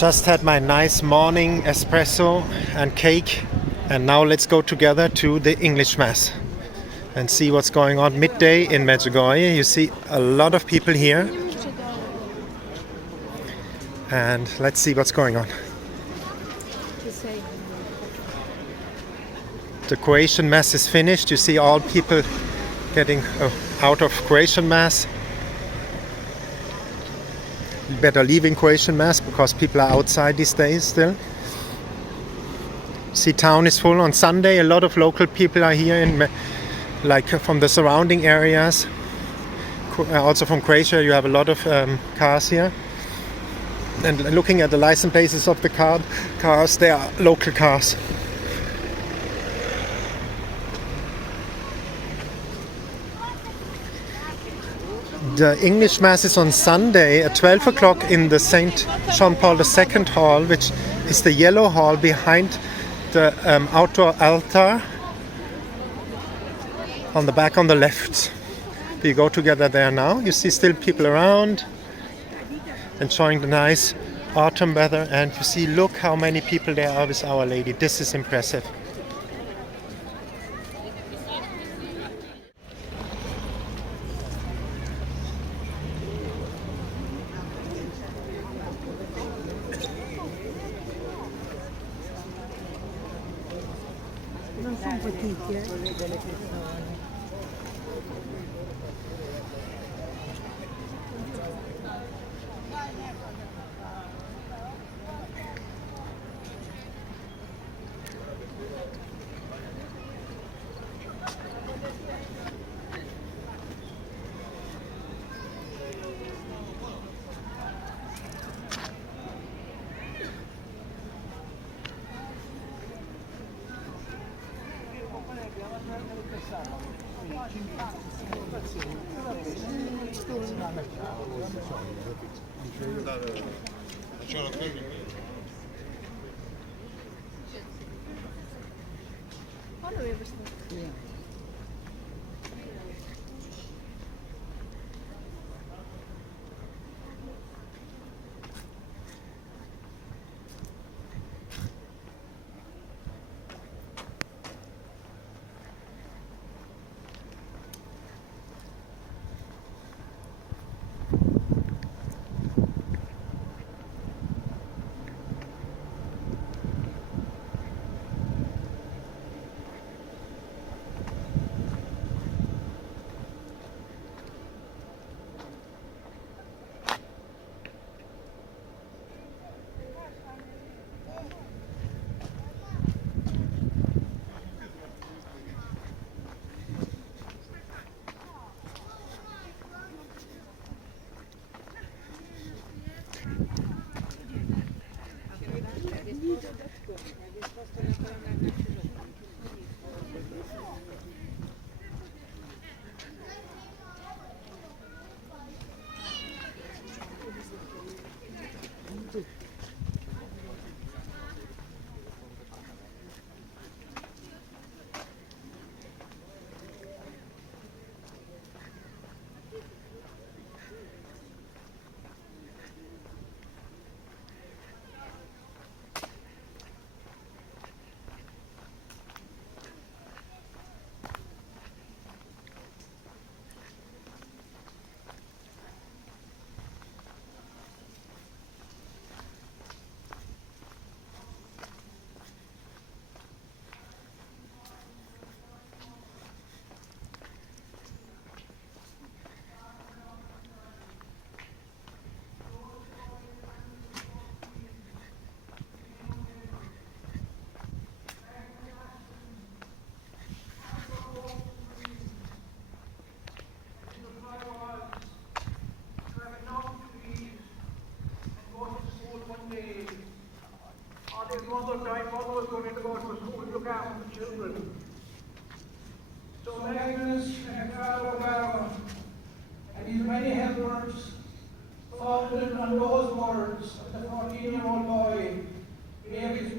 Just had my nice morning espresso and cake, and now let's go together to the English Mass and see what's going on midday in Medjugorje. You see a lot of people here, and let's see what's going on. The Croatian Mass is finished. You see all people getting out of Croatian Mass. Better leaving Croatian Mass because people are outside these days still. See, town is full on Sunday. A lot of local people are here, from the surrounding areas. Also from Croatia, you have a lot of cars here. And looking at the license plates of the cars, they are local cars. The English Mass is on Sunday at 12 o'clock in the St. John Paul II Hall, which is the yellow hall behind the outdoor altar on the back on the left. We go together there now. You see still people around enjoying the nice autumn weather, and you see, look how many people there are with Our Lady. This is impressive. Mother was going to go to school to look after the children. So Magnus and Father and his many helpers founded on those words of the 14-year-old boy, David's